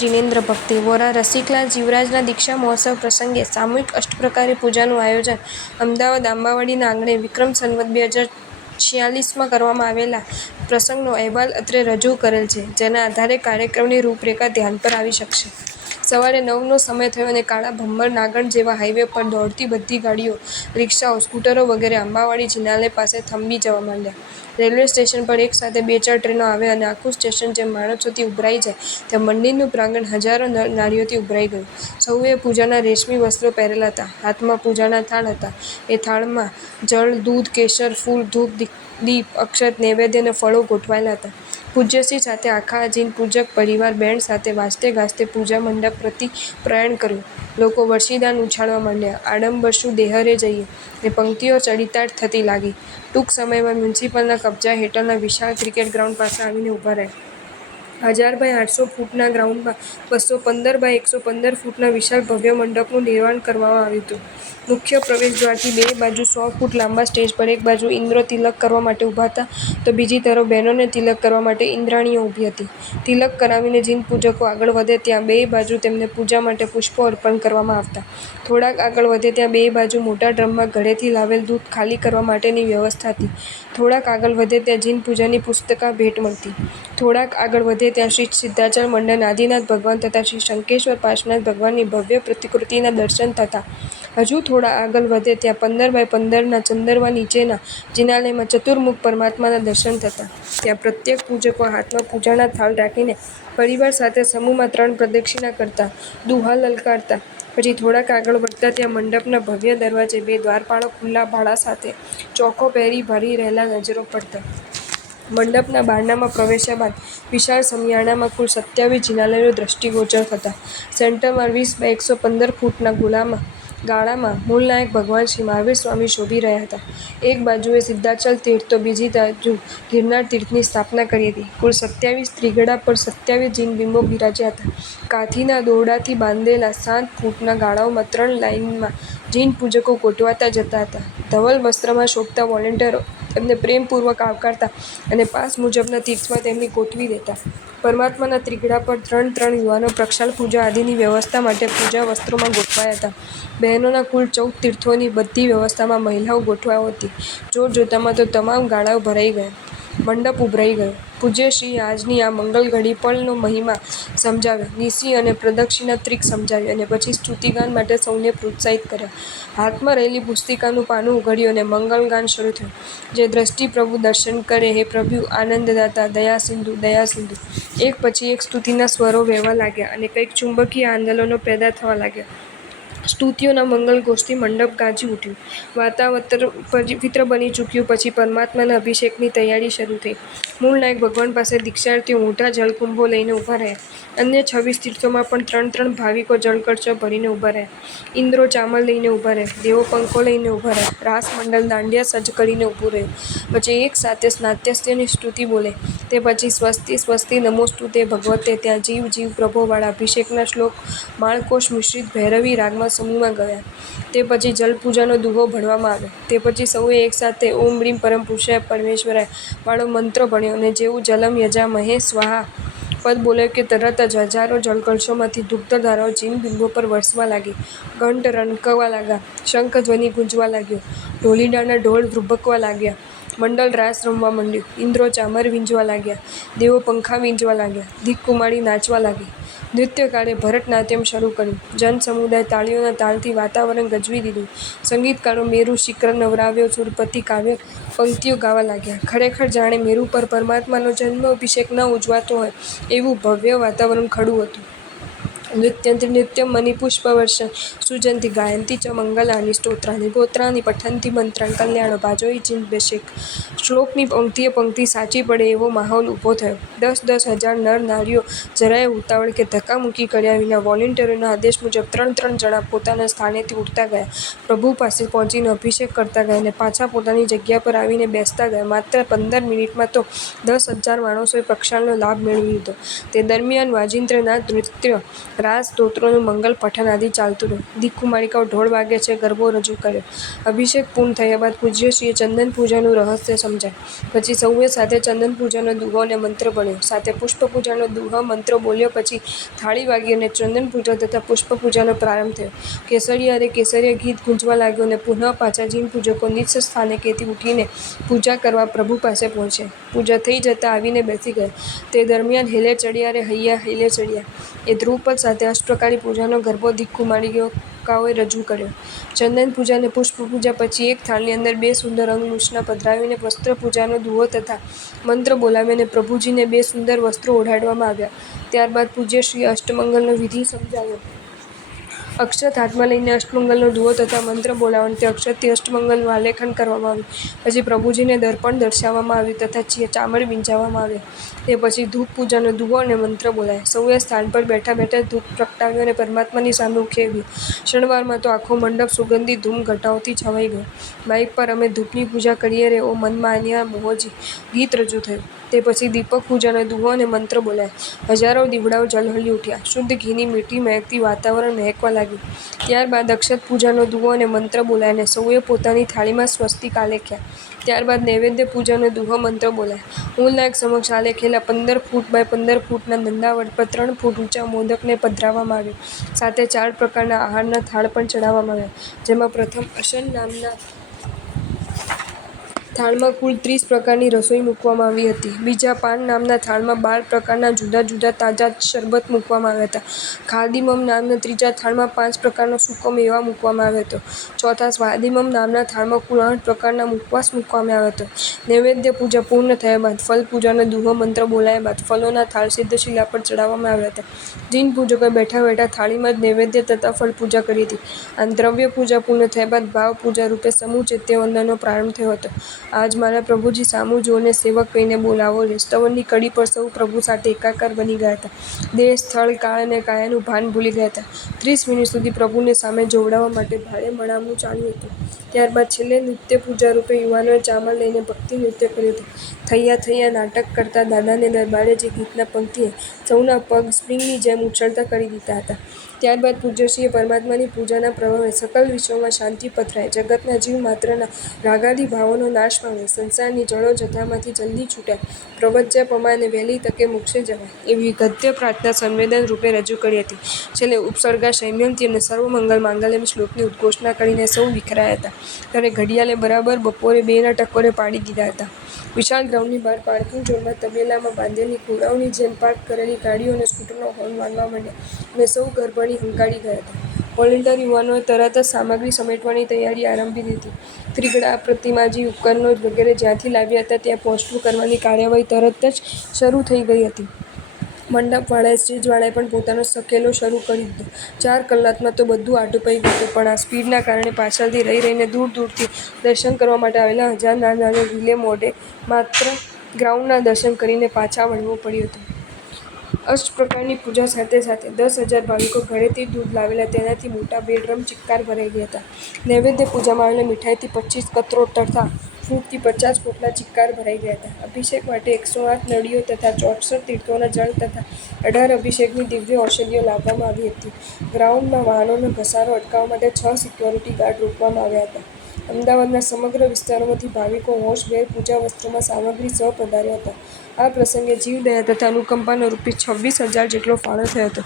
જિનેન્દ્ર ભક્તિ વોરા રસિકલાલ જીવરાજના દીક્ષા મહોત્સવ પ્રસંગે સામૂહિક અષ્ટપ્રકારી પૂજાનું આયોજન અમદાવાદ આંબાવાડીના આંગણે વિક્રમ સંવત 2046માં કરવામાં આવેલા પ્રસંગનો અહેવાલ અત્રે રજૂ કરેલ છે, જેના આધારે કાર્યક્રમની રૂપરેખા ધ્યાન પર આવી શકશે. સવારે 9નો સમય થયો અને કાળા ભમ્મર નાગણ જેવા હાઈવે પર દોડતી બધી ગાડીઓ, રિક્ષાઓ, સ્કૂટરો વગેરે આંબાવાડી જિનાલય પાસે થંભી જવા માંડ્યા. રેલવે સ્ટેશન પર એક સાથે 2-4 ટ્રેનો આવે અને આખું સ્ટેશન જેમ માણસોથી ઉભરાઈ જાય તેમ મંદિરનું પ્રાંગણ હજારો નર નારીઓથી ઉભરાઈ ગયું. સૌએ પૂજાના રેશમી વસ્ત્રો પહેરેલા હતા. હાથમાં પૂજાના થાળ હતા. એ થાળમાં જળ, દૂધ, કેસર, ફૂલ, ધૂપ, દીપ, અક્ષત, નૈવેદ્ય અને ફળો ગોઠવાયેલા હતા. પૂજ્યશ્રી સાથે આખા જીન પૂજક પરિવાર બેન્ડ સાથે વાજતે ગાજતે પૂજા મંડપ પ્રતિ પ્રયાણ કર્યું. લોકો વર્ષીદાન ઉછાળવા માંડ્યા. આડંબર શું દેહરે જઈએ ની પંક્તિઓ ચડિતાર્થ થતી લાગી. ટૂંક સમયમાં મ્યુનિસિપલના કબજા હેઠળના વિશાળ ક્રિકેટ ગ્રાઉન્ડ પાસે આવીને ઊભા રહ્યા. 1000 બાય 800 ફૂટના ગ્રાઉન્ડમાં 215 બાય 115 ફૂટના વિશાળ ભવ્ય મંડપનું નિર્માણ કરવામાં આવ્યું હતું. મુખ્ય પ્રવેશદ્વારથી બે બાજુ 100 ફૂટ લાંબા સ્ટેજ પર એક બાજુ ઇન્દ્રો તિલક કરવા માટે ઊભા હતા, તો બીજી તરફ બહેનોને તિલક કરવા માટે ઇન્દ્રાણીઓ ઊભી હતી. તિલક કરાવીને જીન પૂજકો આગળ વધે ત્યાં બે બાજુ તેમને પૂજા માટે પુષ્પો અર્પણ કરવામાં આવતા. થોડાક આગળ વધે ત્યાં બે બાજુ મોટા ડ્રમમાં ઘડેથી લાવેલ દૂધ ખાલી કરવા માટેની વ્યવસ્થા હતી. થોડાક આગળ વધે ત્યાં જીન પૂજાની પુસ્તિકા ભેટ મળતી. થોડાક આગળ વધે ત્યાં શ્રી સિદ્ધાચલ મંડન આદિનાથ ભગવાન તથા શ્રી શંકેશ્વર પાર્શ્વનાથ ભગવાનની ભવ્ય પ્રતિકૃતિના દર્શન થતા. હજુ થોડા આગળ વધે ત્યાં 15 બાય 15ના ચંદરવા નીચેના જિનાલયમાં ચતુર્મુખ પરમાત્માના દર્શન થતા. ત્યાં પ્રત્યેક પૂજકો હાથમાં પૂજાના થાળ રાખીને પરિવાર સાથે સમૂહમાં 3 પ્રદક્ષિણા કરતા, દુહા લલકારતા. પછી થોડાક આગળ વધતા ત્યાં મંડપના ભવ્ય દરવાજે 2 દ્વારપાળો ખુલ્લા ભાળા સાથે ચોખો પહેરી ભરી રહેલા નજરો પડતા. મંડપના બારણામાં પ્રવેશ્યા બાદ વિશાળ સમિયાણામાં કુલ 27 જિનાલયો દ્રષ્ટિગોચર થતા. સેન્ટરમાં 20 બાય 115 ફૂટના ગાળામાં મૂલનાયક ભગવાન શ્રી મહાવીર સ્વામી શોભી રહ્યા હતા. એક બાજુએ સિદ્ધાચલ તીર્થ તો બીજી બાજુ ગિરનાર તીર્થની સ્થાપના કરી હતી. કુલ 27 ત્રિગડા પર 27 જીન બિંબો બિરાજ્યા હતા. કાથીના દોરડાથી બાંધેલા 7 ફૂટના ગાળાઓમાં 3 લાઇનમાં જીન પૂજકો ગોઠવાતા જતા હતા. ધવલ વસ્ત્રમાં શોભતા વોલેન્ટિયરો તેમને પ્રેમપૂર્વક આવકારતા અને પાસ મુજબના તીર્થમાં તેમને ગોઠવી દેતા. પરમાત્માના ત્રિગડા પર 3 યુવાનો પ્રક્ષાલ પૂજા આદિની વ્યવસ્થા માટે પૂજા વસ્ત્રોમાં ગોઠવાયા હતા. બહેનોના કુલ 14 તીર્થોની બધી વ્યવસ્થામાં મહિલાઓ ગોઠવાઈ હતી. જોતજોતામાં તો તમામ ગાળાઓ ભરાઈ ગયા. મંડપ ઉભરાઈ ગયો. પૂજ્યશ્રીએ આજની આ મંગલ ઘડી પળનો મહિમા સમજાવ્યો. નિશી અને પ્રદક્ષિણા ત્રિક સમજાવી અને પછી સ્તુતિગાન માટે સૌને પ્રોત્સાહિત કર્યા. હાથમાં રહેલી પુસ્તિકાનું પાનું ઉઘડ્યું અને મંગલગાન શરૂ થયું. જે દ્રષ્ટિ પ્રભુ દર્શન કરે, હે પ્રભુ આનંદદાતા, દયા સિંધુ, દયા સિંધુ. એક પછી એક સ્તુતિના સ્વરો વહેવા લાગ્યા અને કંઈક ચુંબકીય આંદોલનો પેદા થવા લાગ્યા. સ્તુતિઓના મંગલ ઘોષથી મંડપ ગાજી ઉઠ્યું. વાતાવરણ પવિત્ર બની ચૂક્યું. પછી પરમાત્માના અભિષેકની તૈયારી શરૂ થઈ. મૂળનાયક ભગવાન પાસે દીક્ષાર્થીઓ મોટા જળકુંભો લઈને ઊભા રહ્યા. અન્ય 26 તીર્થોમાં પણ 3 ભાવિકો જળકળશો ભરીને ઊભા રહ્યા. ઇન્દ્રો ચામર લઈને ઊભા રહ્યા. દેવો પંખો લઈને ઊભા રહ્યા. રાસ મંડળ દાંડિયા સજ્જ કરીને ઊભું રહ્યું. પછી એક સાથે નાટ્યસ્યની સ્તુતિ બોલે. તે પછી સ્વસ્તિ સ્વસ્તિ નમોસ્તુતે ભગવતે. ત્યાં જીવ જીવ પ્રભોવાળા અભિષેકના શ્લોક માળકોશ મિશ્રિત ભૈરવી રાગમાં સમૂહમાં ગયા. તે પછી જલપૂજાનો દુહો ભણવામાં આવ્યો. તે પછી સૌએ એકસાથે ઓમ રીમ પરમ પુરુષાય પરમેશ્વરાય વાળો મંત્ર ભણ્યો અને જેવું જલમ યજામહે સ્વાહા પદ બોલાયું કે તરત જ હજારો જળકળશોમાંથી દુગ્ધધારાઓ જીન બિંબો પર વરસવા લાગી. ઘંટ રણકવા લાગ્યા. શંખ ધ્વનિ ગુંજવા લાગ્યો. ઢોલીડાના ઢોલ ધ્રુભકવા લાગ્યા. મંડળ રાસ રમવા માંડ્યું. ઇન્દ્રો ચામર વીંજવા લાગ્યા. દેવો પંખા વીંજવા લાગ્યા. દીકકુમારી નાચવા લાગી. નૃત્યકારે ભરતનાટ્યમ શરૂ કર્યું. જન સમુદાય તાળીઓના તાલથી વાતાવરણ ગજવી દીધું. સંગીતકારો મેરુ શિખર નવરાવ્યો સુરપતિ કાવ્ય પંક્તિઓ ગાવા લાગ્યા. ખરેખર જાણે મેરુ પર પરમાત્માનો જન્મ અભિષેક ન ઉજવાતો હોય એવું ભવ્ય વાતાવરણ ખડું હતું. નૃત્યંતી નૃત્યમ મણિપુષ્પવર્ષં સૃજંતી ગાયંતી ચ મંગલાની સ્તોત્રાની ગોત્રાની પઠંતી મંત્રાન કલ્યાણો ભાજોઈ ચિંતભેષેક. શ્લોકની પંક્તિએ પંક્તિ સાચી પડે એવો માહોલ ઊભો થયો. 10-10 હજાર નર નારીઓ જરાય ઉતાવળ કે ધક્કામુક્કી કર્યા વિના વોલેન્ટિયરોના આદેશ મુજબ 3 જણા પોતાના સ્થાનેથી ઉઠતા ગયા. પ્રભુ પાસે પહોંચીને અભિષેક કરતા ગયા અને પાછા પોતાની જગ્યા પર આવીને બેસતા ગયા. માત્ર 15 મિનિટમાં તો 10,000 માણસોએ પ્રક્ષાલનો લાભ મેળવી લીધો. તે દરમિયાન વાજિંત્રનાદ નૃત્ય રાસ સ્તોત્રોનું મંગલ પઠન આદિ ચાલતું રહ્યું. દીપકુમારિકાઓ ઢોળ વાગે છે ગરબો રજૂ કર્યો. અભિષેક પૂર્ણ થયા બાદ પૂજ્યશ્રીએ ચંદન પૂજાનું રહસ્ય સમજાવ્યું. પછી સૌએ સાથે ચંદન પૂજાનો દુહો અને મંત્ર ભણ્યો. સાથે પુષ્પ પૂજાનો દુહો મંત્ર બોલ્યો. પછી થાળી વાગી અને ચંદન પૂજા તથા પુષ્પ પૂજાનો પ્રારંભ થયો. કેસરિયા રે કેસરિયા ગીત ગુંજવા લાગ્યું અને પુનઃ પાછા જીન પૂજકો નિજ સ્થાનેકેથી ઉઠીને પૂજા કરવા પ્રભુ પાસે પહોંચ્યા. પૂજા થઈ જતાં આવીને બેસી ગયા. તે દરમિયાન હેલે ચડિયા રે હૈયા હેલે ચડિયા એ ધ્રુવપદ સાથે અષ્ટપ્રકારી પૂજાનો ગરબો દીપકુમારિકાઓએ રજૂ કર્યો. ચંદન પૂજા અને પુષ્પ પૂજા પછી એક થાળની અંદર 2 સુંદર અંગમૂછના પધરાવીને વસ્ત્ર પૂજાનો દુહો તથા મંત્ર બોલાવીને પ્રભુજીને 2 સુંદર વસ્ત્રો ઓઢાડવામાં આવ્યા. ત્યારબાદ પૂજ્યશ્રીએ અષ્ટમંગલનો વિધિ સમજાવ્યો. અક્ષત હાથમાં લઈને અષ્ટમંગલનો દુહો તથા મંત્ર બોલાવવાનો તે અક્ષતથી અષ્ટમંગલનું આલેખન કરવામાં આવ્યું. પછી પ્રભુજીને દર્પણ દર્શાવવામાં આવ્યું તથા ચામર વીંજાવવામાં આવ્યા. તે પછી ધૂપ પૂજાનો દુહો અને મંત્ર બોલાયા. સૌએ સ્થાન પર બેઠા બેઠા ધૂપ પ્રગટાવ્યો અને પરમાત્માની સામે ઉખેડ્યું. ક્ષણવારમાં તો આખો મંડપ સુગંધી ધૂમ ઘટાઓથી છવાઈ ગયો. માઇક પર અમે ધૂપની પૂજા કરીએ રે ઓ મનમાન્યા મોહજી ગીત રજૂ થયું. તે પછી દીપક પૂજાનો દુહો અને મંત્ર બોલાયા. હજારો દીવડાઓ ઝળહળી ઉઠ્યા. શુદ્ધ ઘીની મીઠી મહેકથી વાતાવરણ મહેકવા લાગ્યું. ત્યારબાદ અક્ષત પૂજાનો દુહો અને મંત્ર બોલાયા અને સૌએ પોતાની થાળીમાં સ્વસ્તિક આલેખ્યા. ત્યારબાદ નૈવેદ્ય પૂજાનો દુહો મંત્ર બોલાયા. મૂલનાયક સમક્ષ આલેખેલા 15 ફૂટ બાય 15 ફૂટના દંડાવટ પર 3 ફૂટ ઊંચા મોદકને પધરાવવામાં આવ્યા. સાથે 4 પ્રકારના આહારના થાળ પણ ચડાવવામાં આવ્યા. જેમાં પ્રથમ અશન નામના થાળમાં કુલ 30 પ્રકારની રસોઈ મૂકવામાં આવી હતી. બીજા પાન નામના થાળમાં 12 પ્રકારના જુદા જુદા તાજા શરબત મૂકવામાં આવ્યા હતા. ખાદીમમ નામના ત્રીજા થાળમાં 5 પ્રકારનો સૂકો મેવા મૂકવામાં આવ્યો હતો. ચોથા સ્વાદીમમ નામના થાળમાં કુલ 8 પ્રકારના મુખવાસ મૂકવામાં આવ્યો હતો. નૈવેદ્ય પૂજા પૂર્ણ થયા બાદ ફલ પૂજાનો દુહો મંત્ર બોલાયા બાદ ફલોના થાળ સિદ્ધશિલા પર ચડાવવામાં આવ્યા હતા. જીન પૂજકોએ બેઠા બેઠા થાળીમાં જ નૈવેદ્ય તથા ફળ પૂજા કરી હતી. આમ દ્રવ્ય પૂજા પૂર્ણ થયા બાદ ભાવ પૂજા રૂપે સમૂહ ચૈત્યવંદનનો પ્રારંભ થયો હતો. આજ મારા પ્રભુજી સામું જોને સેવક કહીને બોલાવો રે. સ્તવનની કડી પર સૌ પ્રભુ સાથે એકાકાર બની ગયા હતા. દેહ સ્થળ કાળ અને કાયાનું ભાન ભૂલી ગયા હતા. 30 મિનિટ સુધી પ્રભુને સામે જોવડાવવા માટે ભારે મણામણું ચાલ્યું હતું. ત્યારબાદ છેલ્લે નૃત્ય પૂજા રૂપે યુવાનોએ ચામર લઈને ભક્તિ નૃત્ય કર્યું હતું. થૈયા થૈયા નાટક કરતા દાદાને દરબારે જે ગીતના પંક્તિએ સૌના પગ સ્પ્રિંગની જેમ ઉછળતા કરી દીધા હતા. ત્યારબાદ પૂજ્યશ્રીએ પરમાત્માની પૂજાના પ્રભાવે સકલ વિશ્વમાં શાંતિ પથરાય. જગતના જીવ માત્રના રાગાદી ભાવોનો નાશ પામે. સંસારની જળો જથામાંથી જલ્દી છૂટાય. પ્રવજ્યા પમાને વહેલી તકે મોક્ષે જવાય. એવી ગદ્ય પ્રાર્થના સંવેદન રૂપે રજૂ કરી હતી. છેલ્લે ઉપસર્ગા શૈમ્યંતી અને સર્વમંગલ માંગલ્યમ શ્લોકની ઉદ્ઘોષણા કરીને સૌ વિખરાયા હતા. ત્યારે ઘડિયાળે બરાબર બપોરે 2ના ટકોરે પાડી દીધા હતા. વિશાળ ગ્રાઉન્ડની બહાર પાર્કિંગ ઝોનમાં તબેલામાં બાંધેલી ઘોડાઓની જેમ પાર્ક કરેલી ગાડીઓ અને સ્કૂટરનો હોર્ન વાગવા માંડ્યા અને સૌ ગરબડી હંકારી ગયા હતા. વોલન્ટિયર યુવાનોએ તરત જ સામગ્રી સમેટવાની તૈયારી આરંભી દીધી. ત્રિગડા પ્રતિમાજી ઉપકરણો વગેરે જ્યાંથી લાવ્યા હતા ત્યાં પહોંચતું કરવાની કાર્યવાહી તરત જ શરૂ થઈ ગઈ હતી. મંડપવાળાએ સ્ટેજવાળાએ પણ પોતાનો સકેલો શરૂ કરી દીધો. 4 કલાકમાં તો બધું આટોપાઈ ગયું હતું. પણ આ સ્પીડના કારણે પાછળથી રહી રહીને દૂર દૂરથી દર્શન કરવા માટે આવેલા હજાર નાના રિલે મોડે માત્ર ગ્રાઉન્ડના દર્શન કરીને પાછા વળવું પડ્યું હતું. અષ્ટપ્રકારની પૂજા સાથે સાથે 10,000 ભાવિકો ઘરેથી દૂધ લાવેલા તેનાથી મોટા 2 ડ્રમ ચિક્કાર ભરાઈ ગયા હતા. નૈવેદ્ય પૂજામાં આવેલા મીઠાઈથી 25 કથરોટ તથા ફ્રૂટથી 50 પોટલા ચિક્કાર ભરાઈ ગયા હતા. અભિષેક માટે 108 નળીઓ તથા 64 તીર્થોના જળ તથા 18 અભિષેકની દિવ્ય ઔષધિઓ લાવવામાં આવી હતી. ગ્રાઉન્ડમાં વાહનોનો ઘસારો અટકાવવા માટે 6 સિક્યોરિટી ગાર્ડ રોકવામાં આવ્યા હતા. અમદાવાદના સમગ્ર વિસ્તારોમાંથી ભાવિકો હોશભેર પૂજા વસ્ત્રોમાં સામગ્રી સહ પધાર્યા હતા. આ પ્રસંગે જીવદયા તથા અનુકંપાનો ₹26,000 જેટલો ફાળો થયો હતો.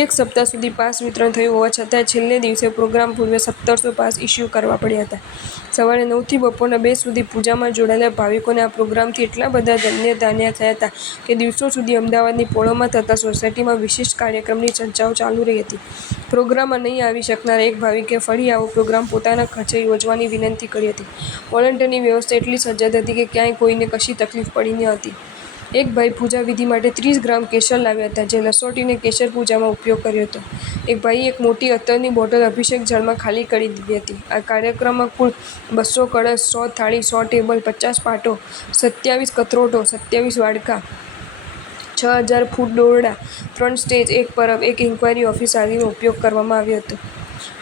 1 સપ્તાહ સુધી પાસ વિતરણ થયું હોવા છતાંય છેલ્લે દિવસે પ્રોગ્રામ પૂર્વે 1700 પાસ ઇસ્યુ કરવા પડ્યા હતા. સવારે 9થી બપોરના 2 સુધી પૂજામાં જોડાયેલા ભાવિકોને આ પ્રોગ્રામથી એટલા બધા ધન્યધાન્ય થયા હતા કે દિવસો સુધી અમદાવાદની પોળોમાં તથા સોસાયટીમાં વિશિષ્ટ કાર્યક્રમની ચર્ચાઓ ચાલુ રહી હતી. પ્રોગ્રામમાં નહીં આવી શકનાર એક ભાવિકે ફરી આવો પ્રોગ્રામ પોતાના ખર્ચે યોજવાની વિનંતી કરી હતી. વોલન્ટિયરની વ્યવસ્થા એટલી સજ્જડ હતી કે ક્યાંય કોઈને કશી તકલીફ પડી ન હતી. એક ભાઈ પૂજા વિધિ માટે 30 ગ્રામ કેસર લાવ્યા હતા, જે લસોટીને કેસર પૂજામાં ઉપયોગ કર્યો હતો. એક ભાઈએ એક મોટી અત્તરની બોટલ અભિષેક જળમાં ખાલી કરી દીધી હતી. આ કાર્યક્રમમાં કુલ 200 કળશ, 100 થાળી, 100 ટેબલ, 50 પાટો, 27 કથરોટો, 27 વાડકા, 6,000 ફૂટ દોરડા, 3 સ્ટેજ, 1 પરબ, 1 ઇન્ક્વાયરી ઓફિસ આદિનો ઉપયોગ કરવામાં આવ્યો હતો.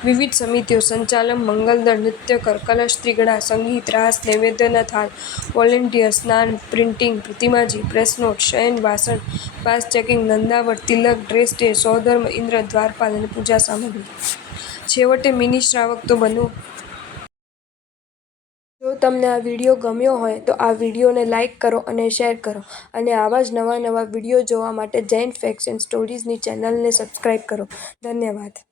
વિવિધ સમિતિઓ સંચાલન, મંગલદળ, નૃત્યકર, કલશ, ત્રિગણા, સંગીત, રાસ, નૈવેદ્યના થાળ, વોલેન્ટિયર, સ્નાન, પ્રિન્ટિંગ, પ્રતિમાજી, પ્રેસનોટ, શયન, વાસણ, પાસ ચેકિંગ, નંદાવર, તિલક, ડ્રેસ ડે, સૌધર્મ, ઇન્દ્ર, દ્વારપાલ અને પૂજા સામગ્રી. છેવટે મિની શ્રાવક તો બનો. જો તમને આ વિડીયો ગમ્યો હોય તો આ વિડીયોને લાઇક કરો અને શેર કરો અને આવા જ નવા વિડીયો જોવા માટે જૈન ફેક્ટ્સ એન્ડ સ્ટોરીઝની ચેનલને સબસ્ક્રાઇબ કરો. ધન્યવાદ.